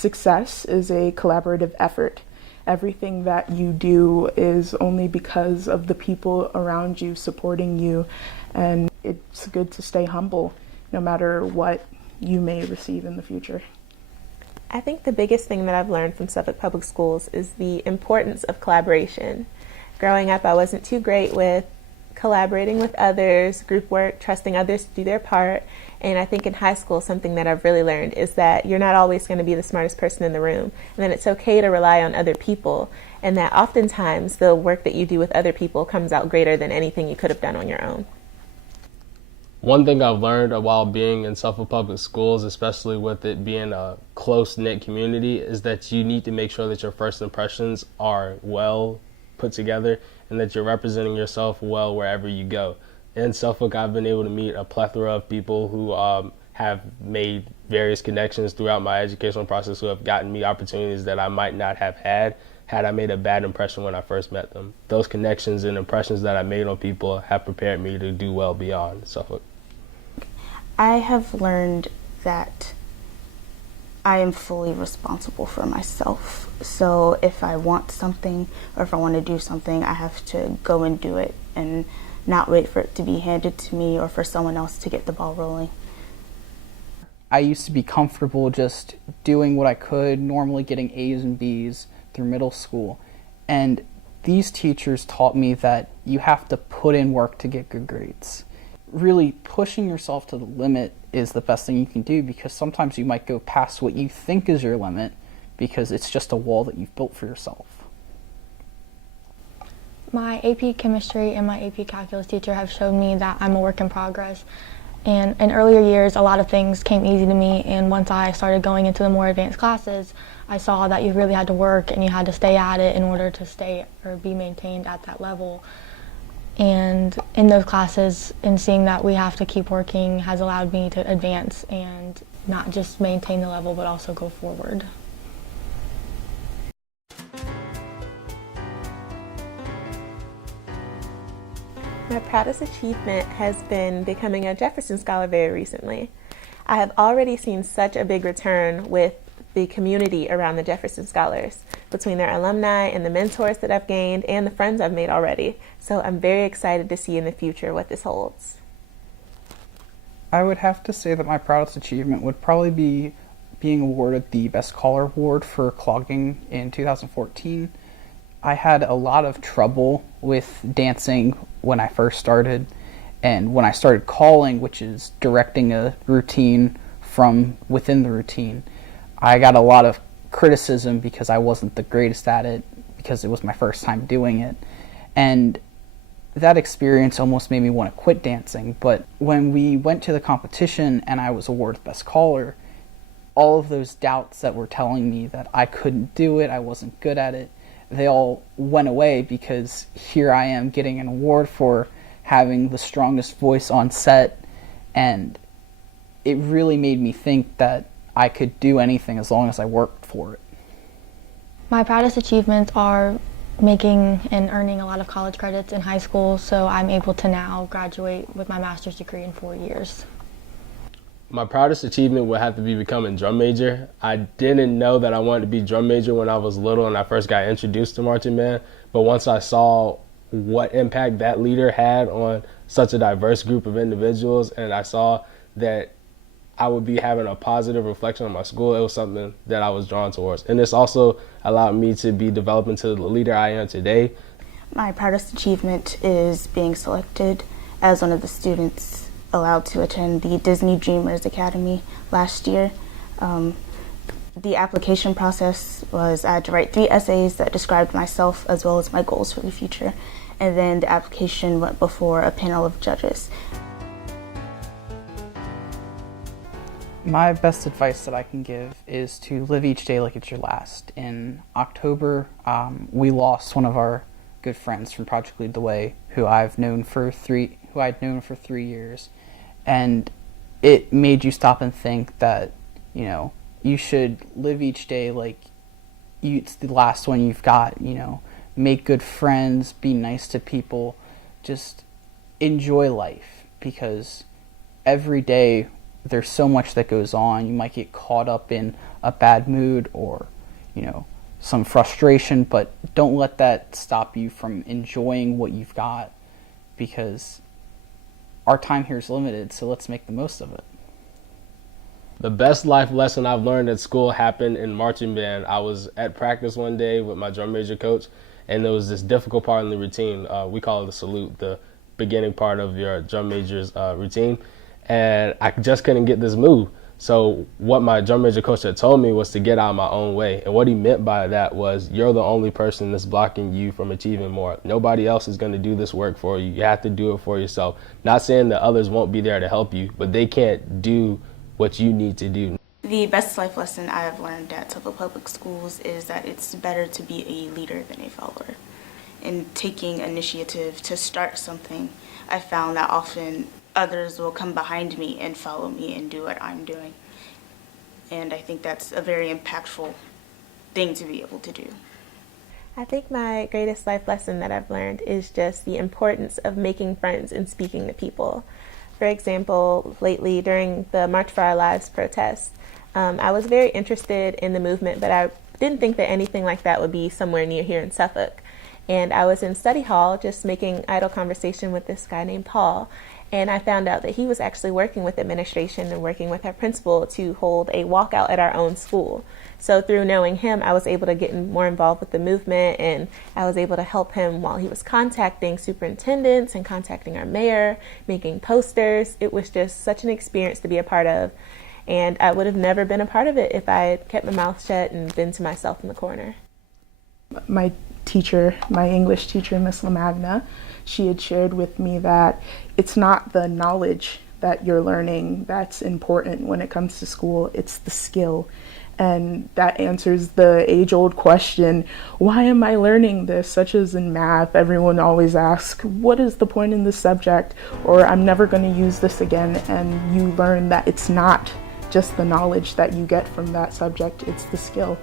success is a collaborative effort. Everything that you do is only because of the people around you supporting you, and it's good to stay humble no matter what you may receive in the future. I think the biggest thing that I've learned from Suffolk Public Schools is the importance of collaboration. Growing up, I wasn't too great with collaborating with others, group work, trusting others to do their part. And I think in high school, something that I've really learned is that you're not always going to be the smartest person in the room, and that it's okay to rely on other people, and that oftentimes the work that you do with other people comes out greater than anything you could have done on your own. One thing I've learned while being in Suffolk Public Schools, especially with it being a close-knit community, is that you need to make sure that your first impressions are well put together and that you're representing yourself well wherever you go. In Suffolk, I've been able to meet a plethora of people who have made various connections throughout my educational process, who have gotten me opportunities that I might not have had I made a bad impression when I first met them. Those connections and impressions that I made on people have prepared me to do well beyond Suffolk. I have learned that I am fully responsible for myself. So if I want something or if I want to do something, I have to go and do it and not wait for it to be handed to me or for someone else to get the ball rolling. I used to be comfortable just doing what I could, normally getting A's and B's through middle school. And these teachers taught me that you have to put in work to get good grades. Really pushing yourself to the limit is the best thing you can do, because sometimes you might go past what you think is your limit because it's just a wall that you've built for yourself. My AP Chemistry and my AP Calculus teacher have shown me that I'm a work in progress. And in earlier years, a lot of things came easy to me, and once I started going into the more advanced classes, I saw that you really had to work and you had to stay at it in order to stay or be maintained at that level. And in those classes, and seeing that we have to keep working has allowed me to advance and not just maintain the level, but also go forward. My proudest achievement has been becoming a Jefferson Scholar very recently. I have already seen such a big return with the community around the Jefferson Scholars, between their alumni and the mentors that I've gained and the friends I've made already. So I'm very excited to see in the future what this holds. I would have to say that my proudest achievement would probably be being awarded the Best Caller Award for clogging in 2014. I had a lot of trouble with dancing when I first started, and when I started calling, which is directing a routine from within the routine, I got a lot of criticism because I wasn't the greatest at it, because it was my first time doing it. And that experience almost made me want to quit dancing. But when we went to the competition and I was awarded Best Caller, all of those doubts that were telling me that I couldn't do it, I wasn't good at it, they all went away, because here I am getting an award for having the strongest voice on set, and it really made me think that I could do anything as long as I worked for it. My proudest achievements are making and earning a lot of college credits in high school, so I'm able to now graduate with my master's degree in 4 years. My proudest achievement would have to be becoming drum major. I didn't know that I wanted to be drum major when I was little and I first got introduced to marching band, but once I saw what impact that leader had on such a diverse group of individuals, and I saw that I would be having a positive reflection on my school, it was something that I was drawn towards. And this also allowed me to be developed into the leader I am today. My proudest achievement is being selected as one of the students allowed to attend the Disney Dreamers Academy last year. The application process was I had to write 3 essays that described myself as well as my goals for the future. And then the application went before a panel of judges. My best advice that I can give is to live each day like it's your last. In October, we lost one of our good friends from Project Lead the Way, who I'd known for 3 years, and it made you stop and think that, you know, you should live each day like it's the last one you've got. You know, make good friends, be nice to people, just enjoy life, because every day there's so much that goes on. You might get caught up in a bad mood or, some frustration, but don't let that stop you from enjoying what you've got, because our time here is limited, so let's make the most of it. The best life lesson I've learned at school happened in marching band. I was at practice one day with my drum major coach, and there was this difficult part in the routine. We call it the salute, the beginning part of your drum major's routine. And I just couldn't get this move. So what my drum major coach had told me was to get out of my own way. And what he meant by that was, you're the only person that's blocking you from achieving more. Nobody else is going to do this work for you. You have to do it for yourself. Not saying that others won't be there to help you, but they can't do what you need to do. The best life lesson I have learned at Suffolk Public Schools is that it's better to be a leader than a follower. In taking initiative to start something, I found that often others will come behind me and follow me and do what I'm doing. And I think that's a very impactful thing to be able to do. I think my greatest life lesson that I've learned is just the importance of making friends and speaking to people. For example, lately during the March for Our Lives protest, I was very interested in the movement, but I didn't think that anything like that would be somewhere near here in Suffolk. And I was in study hall just making idle conversation with this guy named Paul, and I found out that he was actually working with administration and working with our principal to hold a walkout at our own school. So through knowing him, I was able to get more involved with the movement, and I was able to help him while he was contacting superintendents and contacting our mayor, making posters. It was just such an experience to be a part of, and I would have never been a part of it if I had kept my mouth shut and been to myself in the corner. My teacher, my English teacher, Miss LaMagna, she had shared with me that it's not the knowledge that you're learning that's important when it comes to school, it's the skill. And that answers the age-old question, why am I learning this? Such as in math, everyone always asks, what is the point in this subject? Or I'm never going to use this again. And you learn that it's not just the knowledge that you get from that subject, it's the skill.